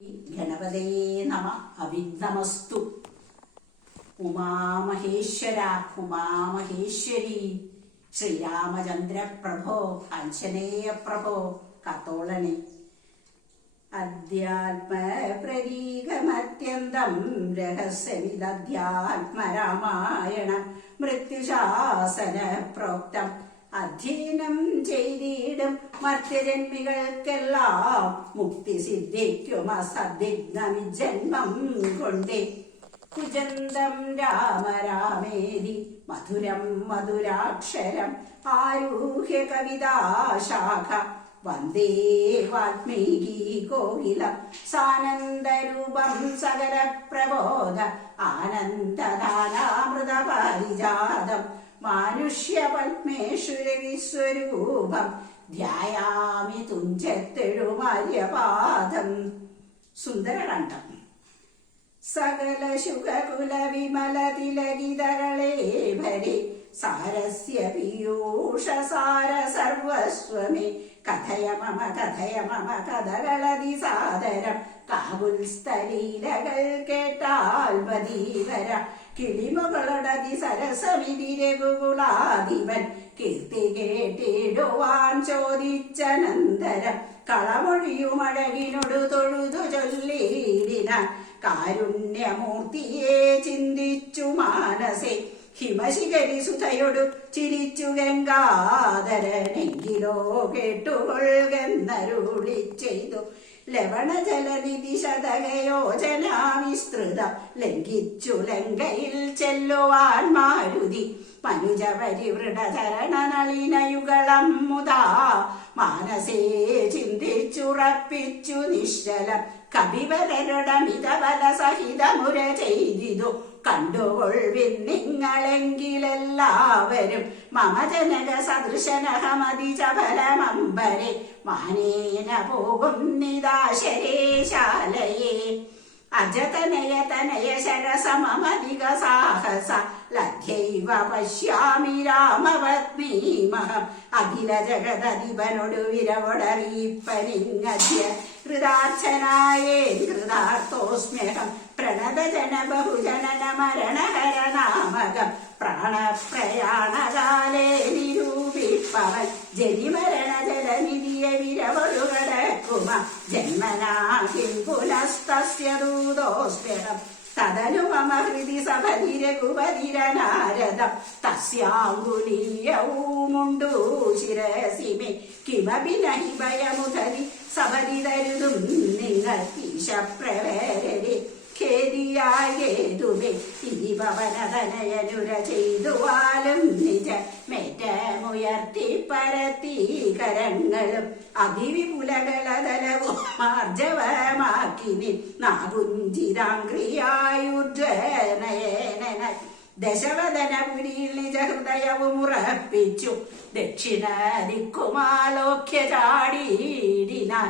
ഗണപതേ നമ. അവിഘ്നമസ്തു. ഉമാമഹേശ്വര ഉമാമഹേശ്വരി ശ്രീരാമചന്ദ്ര പ്രഭോ ആഞ്ജനേയ പ്രഭോ കാത്തോളണി. അധ്യാത്മപ്രതീകമത്യന്തം രഹസ്യമിതധ്യാത്മരാമായണം മൃത്യുശാസന പ്രോക്തം അധ്യയനം ചെയ്തിടും മർത്യജന്മികൾക്കെല്ലാം മുക്തി സിദ്ധിക്കും അസദിഗ്ധമി ജന്മം കൊണ്ടേ. കുജന്തം രാമ രാമേതി മധുരം മധുരാക്ഷരം ആരൂഹ്യ കവിതാശാഖ വന്ദേ വാൽമീകി കോകിലം സാനന്ദരൂപം സകല പ്രബോധ ആനന്ദദാനാമൃത പാരിജാതം മാനുഷ്യപത്മേശ്വരവിസ്വരൂപം ധ്യായാമി തുഞ്ചത്തെഴുമാര്യപാദം. സുന്ദരകാന്ഡം. സകല ശുഖകുല വിമല തിലകിതകളെ ഭരി സാരസ്യ പീയൂഷ സാര സർവസ്വമേ കഥയ മമ കഥകളതി സാദരം കാവുൽ സ്ഥലീലകൾ കേട്ടാൽ മതീവര കിളിമുകളടതി സരസമിതി രഘുകുലാധിപൻ കീർത്തി കേട്ടിടുവാൻ ചോദിച്ചനന്തരം കളമൊഴിയുമഴകിനൊടു തൊഴുതു ചൊല്ലിടിന കാരുണ്യമൂർത്തിയെ ചിന്തിച്ചു മാനസേ ഹിമശിഖരി സുധയൊടു ചിരിച്ചു ഗംഗാധരനെങ്കിലോ കേട്ടുകൊള്ളുകെന്നരുളി ചെയ്തു. ലവണജലനിധി ശതകയോജന വിസ്തൃത ലംഘിച്ചു ലങ്കയിൽ ചെല്ലുവാൻ മാരുതി മനുജപരിവൃഢചരണ നളിനയുഗളം മുതാ മാനസേ ചിന്തിച്ചുറപ്പിച്ചു നിശ്ചലം കവിവരരുടമിതബല സഹിതമുര ചെയ്തിതു. കണ്ടുകൊള്ളിൻ നിങ്ങളെങ്കിലെല്ലാവരും മമ ജനക സദൃശനഹമതി ചപലമമ്പരെ മാനേന പോകും നിദാശരേശാലയേ. അജതനയ തനയ ശരസമധിക സാഹസ ലഭ്യൈവ പശ്യാമി രാമപത്നീമഹം അഖില ജഗദധിപനൊടു വിരവൊടറിയിപ്പനിങ്ങദ്യ ഹൃദാർച്ചനായേ ഹൃദാർത്ഥോസ്മ്യഹം പ്രണതജന ബഹുജനന മരണഹരനാമകം പ്രാണപ്രയാണകാലേ നിരൂപിപ്പവൻ ജനിമരണ ജലനിധിയ വിരവൊടുകടക്കുമ ജന്മനാ കിം പുനസ്തസ്യ ദൂതോസ്മ്യഹം തദനു മമ ഹൃദി സഭതി രഘുപതിരനാരദം തസ്യാങ്കുലീയവുമുണ്ടു ശിരസി മേ കിമപി നഹി ഭയമുഖരി സഭതി തരുതും നിങ്ങൾ ഈശപ്രവരരെ ഖേദിയായേതുമേ ഇനി പവനതനയനുര ചെയ്തുവാലും നിജ മേറ്റമുയർത്തി പരത്തി കരങ്ങളും അതിവിപുലകളതലവും മാർജവമാക്കി നാകുഞ്ചിതാംഗ്രിയായുർജനയന ദശവദനപുരിയിൽ നിജ ഹൃദയവും ഉറപ്പിച്ചു ദക്ഷിണ ദിക്കുമാലോക്യ ചാടിയിടിനാൻ